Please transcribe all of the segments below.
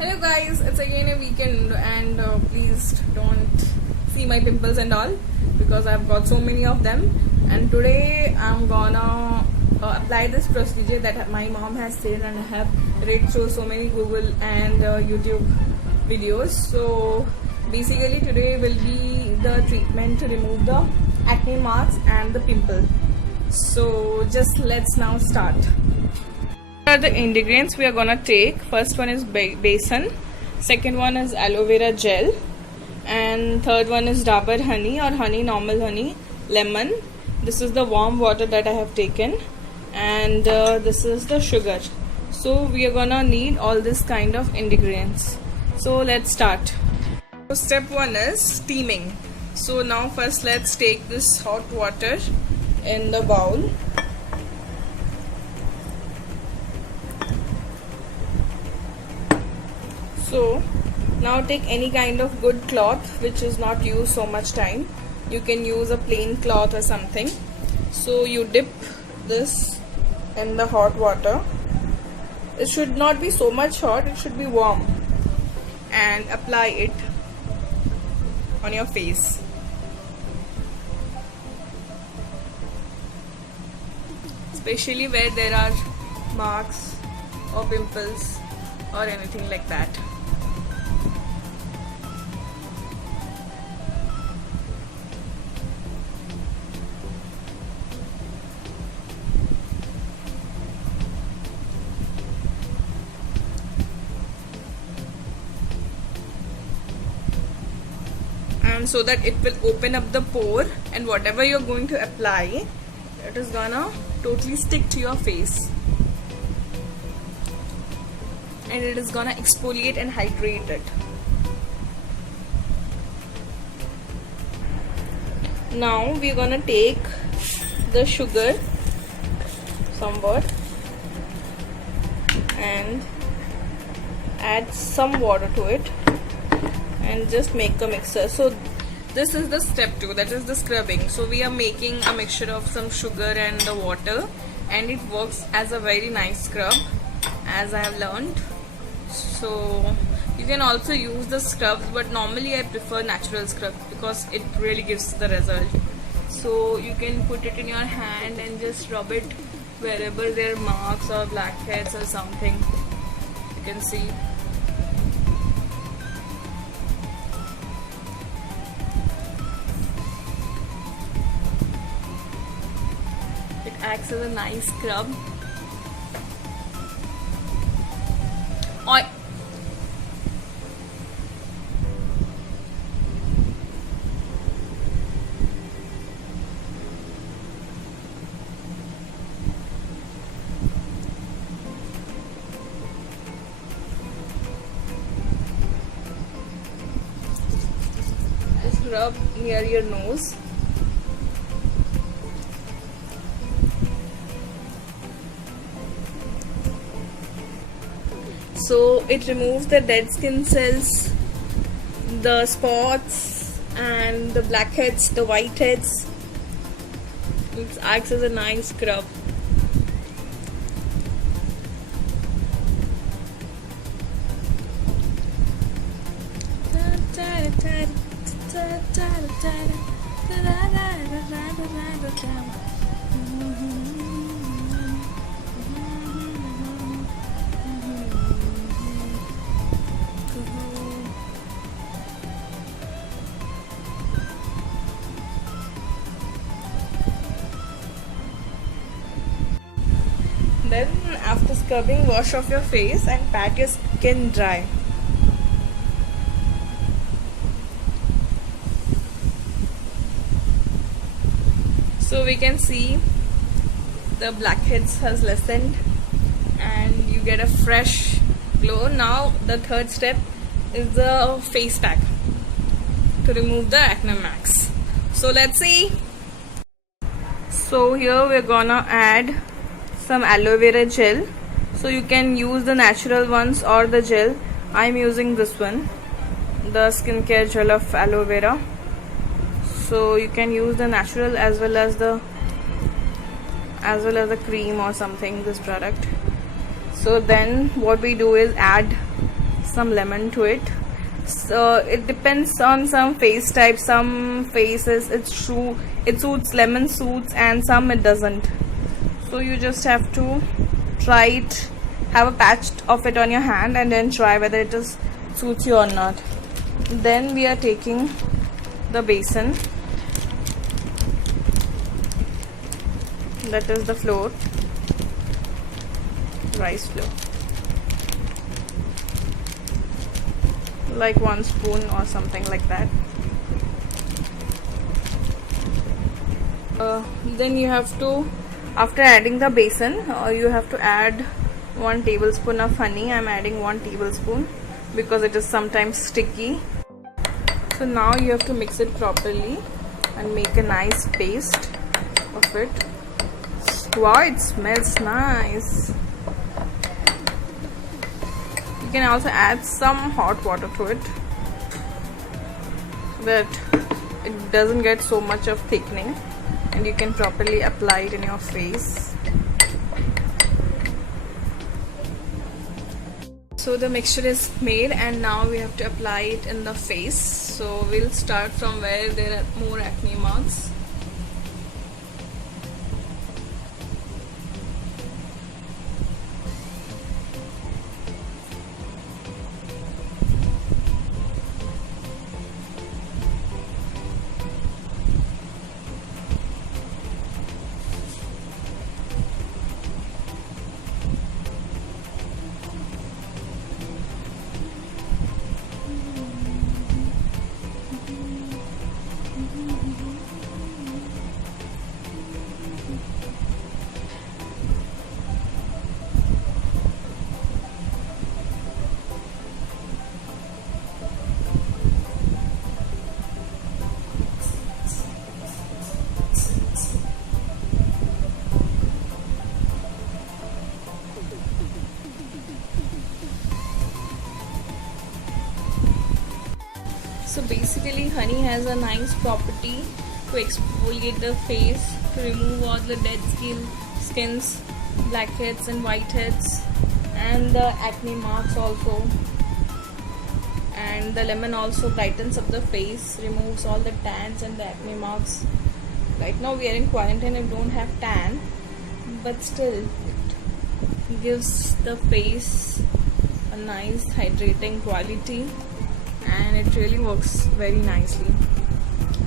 Hello guys, it's again a weekend and please don't see my pimples and all because I've got so many of them, and today I'm gonna apply this procedure that my mom has said, and I have read through so many Google and YouTube videos. So basically today will be the treatment to remove the acne marks and the pimple. So just let's now start. Are the ingredients we are gonna take. First one is besan, second one is aloe vera gel, and third one is dabur honey or honey, normal honey, lemon. This is the warm water that I have taken, and this is the sugar. So we are gonna need all this kind of ingredients. So let's start. So step one is steaming. So now first let's take this hot water in the bowl. So now take any kind of good cloth which is not used so much time. You can use a plain cloth or something. So you dip this in the hot water. It should not be so much hot, it should be warm, and apply it on your face. Especially where there are marks or pimples or anything like that. And so that it will open up the pore, and whatever you're going to apply, it is gonna totally stick to your face, and it is gonna exfoliate and hydrate it. Now we're gonna take the sugar somewhat and add some water to it and just make a mixture. So this is the step 2, that is the scrubbing. So we are making a mixture of some sugar and the water, and it works as a very nice scrub, as I have learned. So you can also use the scrubs, but normally I prefer natural scrub because it really gives the result. So you can put it in your hand and just rub it wherever there are marks or blackheads or something. You can see. It acts as a nice scrub. Just rub near your nose. So it removes the dead skin cells, the spots and the blackheads, the whiteheads. It acts as a nice scrub. Then after scrubbing, wash off your face and pat your skin dry. So we can see the blackheads has lessened and you get a fresh glow. Now the third step is the face pack to remove the acne marks. So let's see. So here we're gonna add some aloe vera gel. So you can use the natural ones or the gel. I'm using this one, the skincare gel of aloe vera. So you can use the natural as well as the cream or something, this product. So then what we do is add some lemon to it. So it depends on some face type. Some faces it's true it suits, lemon suits, and some it doesn't. So you just have to try it, have a patch of it on your hand, and then try whether it is suits you or not. Then we are taking the basin, that is the flour, rice flour, like 1 spoon or something like that. Then you have to, after adding the basin, you have to add 1 tablespoon of honey. I'm adding 1 tablespoon because it is sometimes sticky. So now you have to mix it properly and make a nice paste of it. Wow, it smells nice. You can also add some hot water to it so that it doesn't get so much of thickening, and you can properly apply it in your face. So the mixture is made, and now we have to apply it in the face. So we'll start from where there are more acne marks. So basically honey has a nice property to exfoliate the face, to remove all the dead skins, blackheads and whiteheads, and the acne marks also. And the lemon also brightens up the face, removes all the tans and the acne marks. Right now we are in quarantine and don't have tan, but still it gives the face a nice hydrating quality, and it really works very nicely.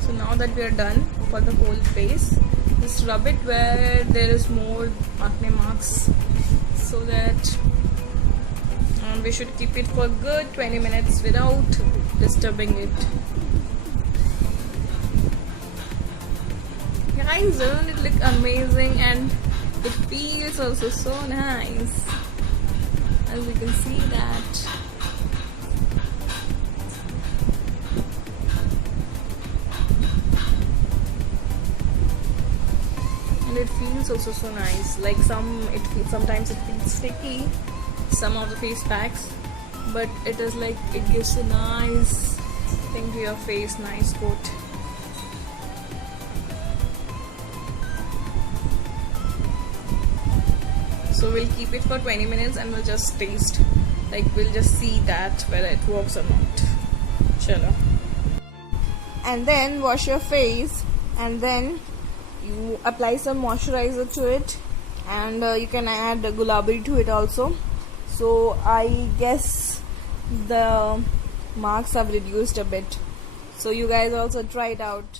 So now that we are done for the whole face, just rub it where there is more acne marks, so that we should keep it for good 20 minutes without disturbing it. Guys, doesn't it look amazing? And it feels also so nice, as you can see that. And it feels also so nice. Like sometimes it feels sticky, some of the face packs, but it is like it gives a nice thing to your face, nice coat. So we'll keep it for 20 minutes and we'll just taste, like we'll just see that whether it works or not. Chalo. And then wash your face, and then you apply some moisturizer to it, and you can add gulabri to it also. So I guess the marks have reduced a bit, so you guys also try it out.